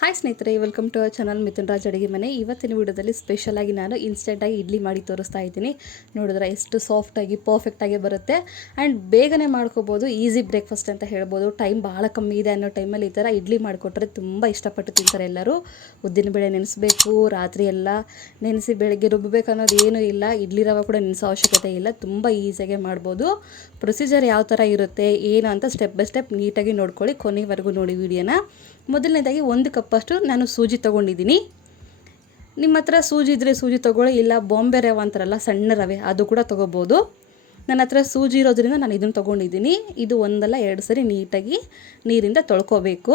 Hi ಸ್ನೇಹಿತರೆ welcome to our channel Mithun Raj ಅಡುಗೆ ಮನೆ ಇವತ್ತಿನ ವಿಡಿಯೋದಲ್ಲಿ ಸ್ಪೆಷಲಾಗಿ ನಾನು ಇನ್ಸ್ಟೆಂಟಾಗಿ ಇಡ್ಲಿ ಮಾಡಿ ತೋರಿಸ್ತಾ ಇದ್ದೀನಿ. ನೋಡಿದ್ರೆ ಎಷ್ಟು ಸಾಫ್ಟಾಗಿ ಪರ್ಫೆಕ್ಟಾಗಿ ಬರುತ್ತೆ. ಆ್ಯಂಡ್ ಬೇಗನೆ ಮಾಡ್ಕೋಬೋದು ಈಸಿ ಬ್ರೇಕ್ಫಾಸ್ಟ್ ಅಂತ ಹೇಳ್ಬೋದು. ಟೈಮ್ ಭಾಳ ಕಮ್ಮಿ ಇದೆ ಅನ್ನೋ ಟೈಮಲ್ಲಿ ಈ ಥರ ಇಡ್ಲಿ ಮಾಡಿಕೊಟ್ರೆ ತುಂಬ ಇಷ್ಟಪಟ್ಟು ತಿಂತಾರೆ ಎಲ್ಲರೂ. ಉದ್ದಿನಬೇಳೆ ನೆನೆಸ್ಬೇಕು, ರಾತ್ರಿ ಎಲ್ಲ ನೆನೆಸಿ ಬೆಳಗ್ಗೆ ರುಬ್ಬಬೇಕು ಅನ್ನೋದು ಏನೂ ಇಲ್ಲ. ಇಡ್ಲಿ ರವೆ ಕೂಡ ನೆನೆಸೋ ಅವಶ್ಯಕತೆ ಇಲ್ಲ. ತುಂಬ ಈಸಿಯಾಗಿ ಮಾಡ್ಬೋದು. ಪ್ರೊಸೀಜರ್ ಯಾವ ಥರ ಇರುತ್ತೆ, ಏನು ಅಂತ ಸ್ಟೆಪ್ ಬೈ ಸ್ಟೆಪ್ ನೀಟಾಗಿ ನೋಡ್ಕೊಳ್ಳಿ. ಕೊನೆವರೆಗೂ ನೋಡಿ ವಿಡಿಯೋನ. ಮೊದಲನೇದಾಗಿ ಒಂದು ಕಪ್ಪಷ್ಟು ನಾನು ಸೂಜಿ ತೊಗೊಂಡಿದ್ದೀನಿ. ನಿಮ್ಮ ಹತ್ರ ಸೂಜಿ ಇದ್ದರೆ ಸೂಜಿ ತೊಗೊಳ್ಳಿ, ಇಲ್ಲ ಬಾಂಬೆ ರವೆ ಅಂತಾರಲ್ಲ, ಸಣ್ಣ ರವೆ, ಅದು ಕೂಡ ತೊಗೋಬೋದು. ನನ್ನ ಹತ್ರ ಸೂಜಿ ಇರೋದ್ರಿಂದ ನಾನು ಇದನ್ನು ತೊಗೊಂಡಿದ್ದೀನಿ. ಇದು ಒಂದಲ್ಲ ಎರಡು ಸರಿ ನೀಟಾಗಿ ನೀರಿಂದ ತೊಳ್ಕೊಬೇಕು.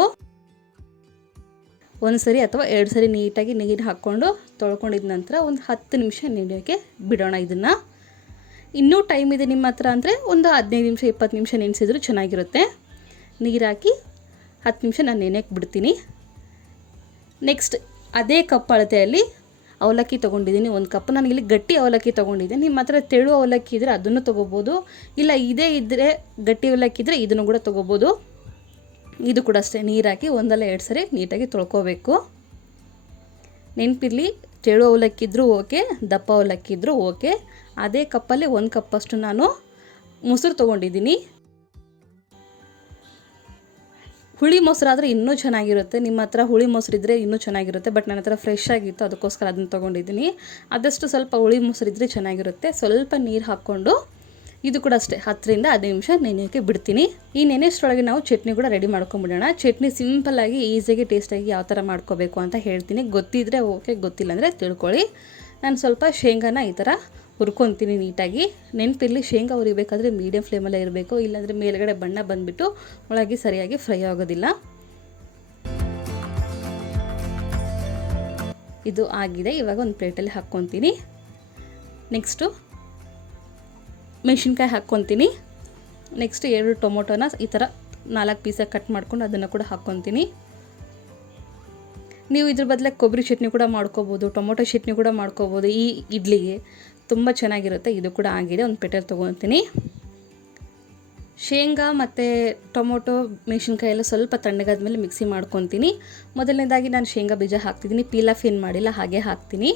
ಒಂದು ಸರಿ ಅಥವಾ ಎರಡು ಸರಿ ನೀಟಾಗಿ ನೀರು ಹಾಕ್ಕೊಂಡು ತೊಳ್ಕೊಂಡಿದ ನಂತರ ಒಂದು ಹತ್ತು ನಿಮಿಷ ನೆನೆಯೋಕ್ಕೆ ಬಿಡೋಣ ಇದನ್ನು. ಇನ್ನೂ ಟೈಮ್ ಇದೆ ನಿಮ್ಮ ಹತ್ರ ಅಂದರೆ ಒಂದು ಹದಿನೈದು ನಿಮಿಷ, ಇಪ್ಪತ್ತು ನಿಮಿಷ ನೆನೆಸಿದ್ರು ಚೆನ್ನಾಗಿರುತ್ತೆ. ನೀರಾಕಿ ಹತ್ತು ನಿಮಿಷ ನಾನು ನೆನೆಯಕ್ಕೆ ಬಿಡ್ತೀನಿ. ನೆಕ್ಸ್ಟ್ ಅದೇ ಕಪ್ ಅಳತೆಯಲ್ಲಿ ಅವಲಕ್ಕಿ ತೊಗೊಂಡಿದ್ದೀನಿ. ಒಂದು ಕಪ್, ನಾನು ಇಲ್ಲಿ ಗಟ್ಟಿ ಅವಲಕ್ಕಿ ತೊಗೊಂಡಿದ್ದೆ ನಿಮ್ಮ ಹತ್ರ ತೆಳು ಅವಲಕ್ಕಿ ಇದ್ದರೆ ಅದನ್ನು ತೊಗೋಬೋದು. ಇಲ್ಲ, ಇದೇ ಇದ್ದರೆ ಗಟ್ಟಿ ಅವಲಕ್ಕಿ ಇದ್ದರೆ ಇದನ್ನು ಕೂಡ ತೊಗೋಬೋದು. ಇದು ಕೂಡ ಅಷ್ಟೇ, ನೀರು ಹಾಕಿ ಒಂದಲ್ಲ ಎರಡು ಸರಿ ನೀಟಾಗಿ ತೊಳ್ಕೊಬೇಕು. ನೆನಪಿರಲಿ, ತೆಳು ಅವಲಕ್ಕಿ ಇದ್ದರೂ ಓಕೆ, ದಪ್ಪ ಅವಲಕ್ಕಿ ಇದ್ದರೂ ಓಕೆ. ಅದೇ ಕಪ್ಪಲ್ಲಿ ಒಂದು ಕಪ್ಪಷ್ಟು ನಾನು ಮೊಸರು ತೊಗೊಂಡಿದ್ದೀನಿ. ಹುಳಿ ಮೊಸರಾದರೆ ಇನ್ನೂ ಚೆನ್ನಾಗಿರುತ್ತೆ. ನಿಮ್ಮ ಹತ್ರ ಹುಳಿ ಮೊಸರಿದ್ದರೆ ಇನ್ನೂ ಚೆನ್ನಾಗಿರುತ್ತೆ. ಬಟ್ ನನ್ನ ಹತ್ರ ಫ್ರೆಶ್ ಆಗಿತ್ತು, ಅದಕ್ಕೋಸ್ಕರ ಅದನ್ನು ತೊಗೊಂಡಿದ್ದೀನಿ. ಆದಷ್ಟು ಸ್ವಲ್ಪ ಹುಳಿ ಮೊಸರಿದ್ದರೆ ಚೆನ್ನಾಗಿರುತ್ತೆ. ಸ್ವಲ್ಪ ನೀರು ಹಾಕ್ಕೊಂಡು ಇದು ಕೂಡ ಅಷ್ಟೇ, ಹತ್ತರಿಂದ ಹದಿನೈದು ನಿಮಿಷ ನೆನೆಯೋಕ್ಕೆ ಬಿಡ್ತೀನಿ. ಈ ನೆನೆಯಷ್ಟರೊಳಗೆ ನಾವು ಚಟ್ನಿ ಕೂಡ ರೆಡಿ ಮಾಡ್ಕೊಂಬಿಡೋಣ ಚಟ್ನಿ ಸಿಂಪಲ್ಲಾಗಿ ಈಸಿಯಾಗಿ ಟೇಸ್ಟಾಗಿ ಯಾವ ಥರ ಮಾಡ್ಕೋಬೇಕು ಅಂತ ಹೇಳ್ತೀನಿ. ಗೊತ್ತಿದ್ದರೆ ಓಕೆ ಗೊತ್ತಿಲ್ಲ ಅಂದರೆ ತಿಳ್ಕೊಳ್ಳಿ. ನಾನು ಸ್ವಲ್ಪ ಶೇಂಗಾನ ಈ ಥರ ಹುರ್ಕೊತೀನಿ ನೀಟಾಗಿ. ನೆನಪಿರಲಿ, ಶೇಂಗಾ ಹುರಿಬೇಕಾದ್ರೆ ಮೀಡಿಯಮ್ ಫ್ಲೇಮಲ್ಲೇ ಇರಬೇಕು. ಇಲ್ಲಾಂದರೆ ಮೇಲ್ಗಡೆ ಬಣ್ಣ ಬಂದುಬಿಟ್ಟು ಒಳಗೆ ಸರಿಯಾಗಿ ಫ್ರೈ ಆಗೋದಿಲ್ಲ. ಇದು ಆಗಿದೆ. ಇವಾಗ ಒಂದು ಪ್ಲೇಟಲ್ಲಿ ಹಾಕ್ಕೊತೀನಿ. ನೆಕ್ಸ್ಟು ಮೆಣಸಿನ್ಕಾಯಿ ಹಾಕ್ಕೊತೀನಿ. ನೆಕ್ಸ್ಟ್ ಎರಡು ಟೊಮೊಟೊನ ಈ ಥರ ನಾಲ್ಕು ಪೀಸಾಗಿ ಕಟ್ ಮಾಡ್ಕೊಂಡು ಅದನ್ನು ಕೂಡ ಹಾಕ್ಕೊತೀನಿ. ನೀವು ಇದ್ರ ಬದಲಾಗಿ ಕೊಬ್ಬರಿ ಚಟ್ನಿ ಕೂಡ ಮಾಡ್ಕೋಬೋದು, ಟೊಮೊಟೊ ಚಟ್ನಿ ಕೂಡ ಮಾಡ್ಕೋಬೋದು ಈ ಇಡ್ಲಿಗೆ. ತುಂಬ ಚೆನ್ನಾಗಿರುತ್ತೆ. ಇದು ಕೂಡ ಆಗಿದೆ. ಒಂದು ಪೆಟಲ್ ತೊಗೊತೀನಿ ಶೇಂಗಾ ಮತ್ತು ಟೊಮೊಟೊ ಎಲ್ಲ ಸ್ವಲ್ಪ ತಣ್ಣಗಾದ್ಮೇಲೆ ಮಿಕ್ಸಿ ಮಾಡ್ಕೊತೀನಿ. ಮೊದಲನೇದಾಗಿ ನಾನು ಶೇಂಗಾ ಬೀಜ ಹಾಕ್ತಿದ್ದೀನಿ ಪೀಲಾಫ್ ಏನು ಮಾಡಿಲ್ಲ, ಹಾಗೆ ಹಾಕ್ತೀನಿ.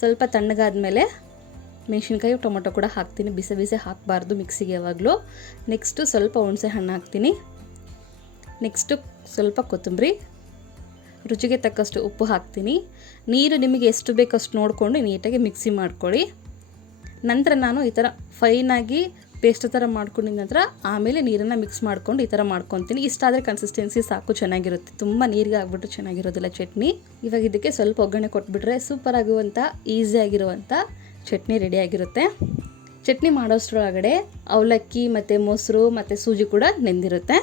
ಸ್ವಲ್ಪ ತಣ್ಣಗಾದ್ಮೇಲೆ ಮೆಣಸಿನ್ಕಾಯಿ, ಟೊಮೊಟೊ ಕೂಡ ಹಾಕ್ತೀನಿ. ಬಿಸಿ ಬಿಸಿ ಹಾಕಬಾರ್ದು ಮಿಕ್ಸಿಗೆ ಯಾವಾಗಲೂ. ನೆಕ್ಸ್ಟು ಸ್ವಲ್ಪ ಹುಣಸೆ ಹಣ್ಣು ಹಾಕ್ತೀನಿ. ನೆಕ್ಸ್ಟು ಸ್ವಲ್ಪ ಕೊತ್ತಂಬರಿ. ರುಚಿಗೆ ತಕ್ಕಷ್ಟು ಉಪ್ಪು ಹಾಕ್ತೀನಿ. ನೀರು ನಿಮಗೆ ಎಷ್ಟು ಬೇಕಷ್ಟು ನೋಡಿಕೊಂಡು ನೀಟಾಗಿ ಮಿಕ್ಸಿ ಮಾಡ್ಕೊಳ್ಳಿ. ನಂತರ ನಾನು ಈ ಥರ ಫೈನಾಗಿ ಪೇಸ್ಟ್ ಥರ ಮಾಡ್ಕೊಂಡಿದ ನಂತರ ಆಮೇಲೆ ನೀರನ್ನು ಮಿಕ್ಸ್ ಮಾಡ್ಕೊಂಡು ಈ ಥರ ಮಾಡ್ಕೊತೀನಿ. ಇಷ್ಟಾದರೆ ಕನ್ಸಿಸ್ಟೆನ್ಸಿ ಸಾಕು, ಚೆನ್ನಾಗಿರುತ್ತೆ. ತುಂಬ ನೀರಿಗೆ ಆಗ್ಬಿಟ್ಟು ಚೆನ್ನಾಗಿರೋದಿಲ್ಲ ಚಟ್ನಿ. ಇವಾಗ ಇದಕ್ಕೆ ಸ್ವಲ್ಪ ಒಗ್ಗರಣೆ ಕೊಟ್ಬಿಟ್ರೆ ಸೂಪರ್ ಆಗುವಂಥ ಈಸಿ ಆಗಿರುವಂಥ ಚಟ್ನಿ ರೆಡಿಯಾಗಿರುತ್ತೆ ಚಟ್ನಿ ಮಾಡೋಷ್ಟ್ರೊಳಗಡೆ ಅವಲಕ್ಕಿ ಮತ್ತು ಮೊಸರು ಮತ್ತು ಸೂಜಿ ಕೂಡ ನೆಂದಿರುತ್ತೆ.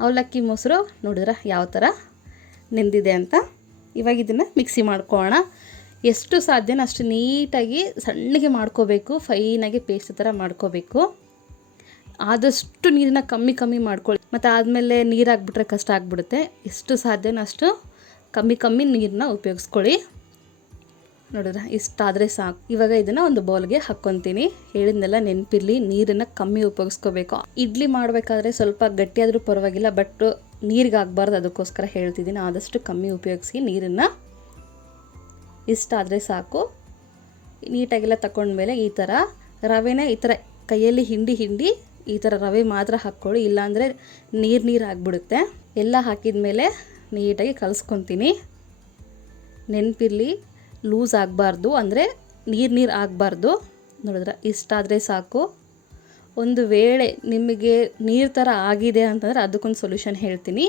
ಅವಲಕ್ಕಿ ಮೊಸರು ನೋಡಿದ್ರೆ ಯಾವ ಥರ ನೆಂದಿದೆ ಅಂತ. ಇವಾಗ ಇದನ್ನು ಮಿಕ್ಸಿ ಮಾಡ್ಕೊಳ್ಳೋಣ. ಎಷ್ಟು ಸಾಧ್ಯನೋ ಅಷ್ಟು ನೀಟಾಗಿ ಸಣ್ಣಗೆ ಮಾಡ್ಕೋಬೇಕು ಫೈನಾಗಿ ಪೇಸ್ಟ್ ಥರ ಮಾಡ್ಕೋಬೇಕು. ಆದಷ್ಟು ನೀರನ್ನ ಕಮ್ಮಿ ಕಮ್ಮಿ ಮಾಡ್ಕೊಳ್ಳಿ. ಮತ್ತು ಆದಮೇಲೆ ನೀರು ಹಾಕ್ಬಿಟ್ರೆ ಕಷ್ಟ ಆಗ್ಬಿಡುತ್ತೆ. ಎಷ್ಟು ಸಾಧ್ಯನೋ ಅಷ್ಟು ಕಮ್ಮಿ ಕಮ್ಮಿ ನೀರನ್ನ ಉಪಯೋಗಿಸ್ಕೊಳ್ಳಿ. ನೋಡಿದ್ರೆ ಇಷ್ಟಾದರೆ ಸಾಕು. ಇವಾಗ ಇದನ್ನು ಒಂದು ಬೌಲ್ಗೆ ಹಾಕ್ಕೊತೀನಿ ಹೇಳಿದ್ನೆಲ್ಲ ನೆನಪಿರಲಿ, ನೀರನ್ನು ಕಮ್ಮಿ ಉಪಯೋಗಿಸ್ಕೋಬೇಕು. ಇಡ್ಲಿ ಮಾಡಬೇಕಾದ್ರೆ ಸ್ವಲ್ಪ ಗಟ್ಟಿಯಾದರೂ ಪರವಾಗಿಲ್ಲ, ಬಟ್ ನೀರಿಗೆ ಆಗಬಾರ್ದು ಅದಕ್ಕೋಸ್ಕರ ಹೇಳ್ತಿದ್ದೀನಿ. ಆದಷ್ಟು ಕಮ್ಮಿ ಉಪಯೋಗಿಸಿ ನೀರನ್ನು. ಇಷ್ಟಾದರೆ ಸಾಕು. ನೀಟಾಗೆಲ್ಲ ತಗೊಂಡ್ಮೇಲೆ ಈ ಥರ ರವೆನ ಈ ಥರ ಕೈಯಲ್ಲಿ ಹಿಂಡಿ ಹಿಂಡಿ ಈ ಥರ ರವೆ ಮಾತ್ರ ಹಾಕ್ಕೊಳ್ಳಿ. ಇಲ್ಲಾಂದರೆ ನೀರು ನೀರು ಆಗಿಬಿಡುತ್ತೆ. ಎಲ್ಲ ಹಾಕಿದ ಮೇಲೆ ನೀಟಾಗಿ ಕಲಸ್ಕೊತೀನಿ. ನೆನಪಿರಲಿ ಲೂಸ್ ಆಗಬಾರ್ದು ಅಂದರೆ ನೀರು ನೀರು ಆಗಬಾರ್ದು. ನೋಡಿದ್ರೆ ಇಷ್ಟಾದರೆ ಸಾಕು. ಒಂದು ವೇಳೆ ನಿಮಗೆ ನೀರು ಥರ ಆಗಿದೆ ಅಂತಂದರೆ ಅದಕ್ಕೊಂದು ಸೊಲ್ಯೂಷನ್ ಹೇಳ್ತೀನಿ.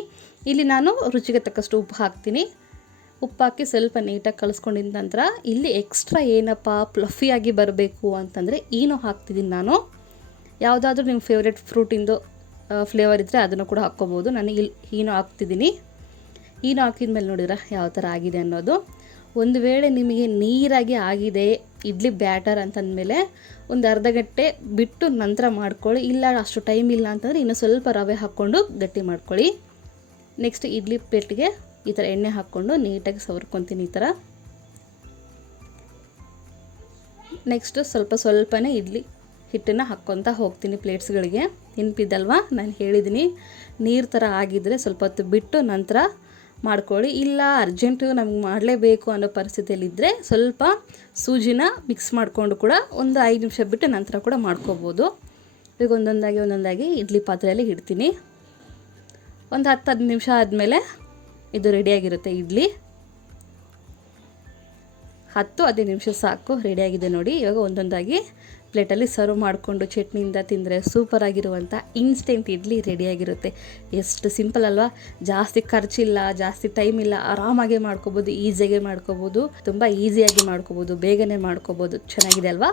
ಇಲ್ಲಿ ನಾನು ರುಚಿಗೆ ತಕ್ಕಷ್ಟು ಉಪ್ಪು ಹಾಕ್ತೀನಿ. ಉಪ್ಪು ಹಾಕಿ ಸ್ವಲ್ಪ ನೀಟಾಗಿ ಕಲಿಸ್ಕೊಂಡಿದ್ದ ನಂತರ ಇಲ್ಲಿ ಎಕ್ಸ್ಟ್ರಾ ಏನಪ್ಪ ಪ್ಲಫಿಯಾಗಿ ಬರಬೇಕು ಅಂತಂದರೆ ಏನು ಹಾಕ್ತಿದ್ದೀನಿ ನಾನು. ಯಾವುದಾದ್ರೂ ನಿಮ್ಮ ಫೇವ್ರೆಟ್ ಫ್ರೂಟಿಂದು ಫ್ಲೇವರ್ ಇದ್ದರೆ ಅದನ್ನು ಕೂಡ ಹಾಕ್ಕೋಬೋದು. ನನಗೆ ಇಲ್ಲಿ ಈನೋ ಹಾಕ್ತಿದ್ದೀನಿ. ಈನೋ ಹಾಕಿದ ಮೇಲೆ ನೋಡಿದ್ರೆ ಯಾವ ಥರ ಆಗಿದೆ ಅನ್ನೋದು. ಒಂದು ವೇಳೆ ನಿಮಗೆ ನೀರಾಗಿ ಆಗಿದೆ, ಇಡ್ಲಿ ಬ್ಯಾಟರ್ ಅಂತಂದಮೇಲೆ ಒಂದು ಅರ್ಧ ಗಂಟೆ ಬಿಟ್ಟು ನಂತರ ಮಾಡ್ಕೊಳ್ಳಿ. ಇಲ್ಲ, ಅಷ್ಟು ಟೈಮ್ ಇಲ್ಲ ಅಂತಂದರೆ ಇನ್ನು ಸ್ವಲ್ಪ ರವೆ ಹಾಕ್ಕೊಂಡು ಗಟ್ಟಿ ಮಾಡ್ಕೊಳ್ಳಿ. ನೆಕ್ಸ್ಟ್ ಇಡ್ಲಿ ಪೆಟ್ಟಿಗೆ ಈ ಥರ ಎಣ್ಣೆ ಹಾಕ್ಕೊಂಡು ನೀಟಾಗಿ ಸವರ್ಕೊತೀನಿ ಈ ಥರ. ನೆಕ್ಸ್ಟು ಸ್ವಲ್ಪ ಸ್ವಲ್ಪನೇ ಇಡ್ಲಿ ಹಿಟ್ಟನ್ನು ಹಾಕ್ಕೊತಾ ಹೋಗ್ತೀನಿ ಪ್ಲೇಟ್ಸ್ಗಳಿಗೆ ನೆನಪಿದ್ದಲ್ವಾ? ನಾನು ಹೇಳಿದ್ದೀನಿ ನೀರು ಥರ ಆಗಿದ್ದರೆ ಸ್ವಲ್ಪ ಹೊತ್ತು ಬಿಟ್ಟು ನಂತರ ಮಾಡ್ಕೊಳ್ಳಿ. ಇಲ್ಲ, ಅರ್ಜೆಂಟು ನಮ್ಗೆ ಮಾಡಲೇಬೇಕು ಅನ್ನೋ ಪರಿಸ್ಥಿತಿಯಲ್ಲಿದ್ದರೆ ಸ್ವಲ್ಪ ಸೂಜಿನ ಮಿಕ್ಸ್ ಮಾಡಿಕೊಂಡು ಕೂಡ ಒಂದು ಐದು ನಿಮಿಷ ಬಿಟ್ಟು ನಂತರ ಕೂಡ ಮಾಡ್ಕೋಬೋದು. ಈಗ ಒಂದೊಂದಾಗಿ ಒಂದೊಂದಾಗಿ ಇಡ್ಲಿ ಪಾತ್ರೆಯಲ್ಲಿ ಇಡ್ತೀನಿ. ಒಂದು ಹತ್ತು, ಹದಿನೈದು ನಿಮಿಷ ಆದಮೇಲೆ ಇದು ರೆಡಿಯಾಗಿರುತ್ತೆ ಇಡ್ಲಿ. ಹತ್ತು, ಹದಿನೈದು ನಿಮಿಷ ಸಾಕು, ರೆಡಿಯಾಗಿದೆ ನೋಡಿ. ಇವಾಗ ಒಂದೊಂದಾಗಿ ಪ್ಲೇಟಲ್ಲಿ ಸರ್ವ್ ಮಾಡಿಕೊಂಡು ಚಟ್ನಿಯಿಂದ ತಿಂದರೆ ಸೂಪರಾಗಿರುವಂಥ ಇನ್ಸ್ಟೆಂಟ್ ಇಡ್ಲಿ ರೆಡಿಯಾಗಿರುತ್ತೆ. ಎಷ್ಟು ಸಿಂಪಲ್ ಅಲ್ವಾ? ಜಾಸ್ತಿ ಖರ್ಚಿಲ್ಲ, ಜಾಸ್ತಿ ಟೈಮ್ ಇಲ್ಲ, ಆರಾಮಾಗೆ ಮಾಡ್ಕೋಬೋದು, ಈಸಿಯಾಗೆ ಮಾಡ್ಕೋಬೋದು, ತುಂಬ ಈಸಿಯಾಗಿ ಮಾಡ್ಕೋಬೋದು, ಬೇಗನೆ ಮಾಡ್ಕೋಬೋದು. ಚೆನ್ನಾಗಿದೆ ಅಲ್ವಾ?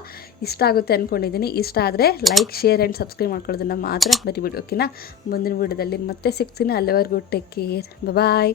ಇಷ್ಟ ಆಗುತ್ತೆ ಅಂದ್ಕೊಂಡಿದ್ದೀನಿ ಇಷ್ಟ ಆದರೆ ಲೈಕ್ ಶೇರ್ ಆ್ಯಂಡ್ ಸಬ್ಸ್ಕ್ರೈಬ್ ಮಾಡ್ಕೊಳ್ಳೋದನ್ನು ಮಾತ್ರ ಬರಿಬಿಡಿ ಓಕೆನಾ ಮುಂದಿನ ವಿಡಿಯೋದಲ್ಲಿ ಮತ್ತೆ ಸಿಗ್ತೀನಿ. ಅಲ್ಲಿವರೆಗೂ ಟೇಕ್ ಕೇರ್ ಬಾಯ್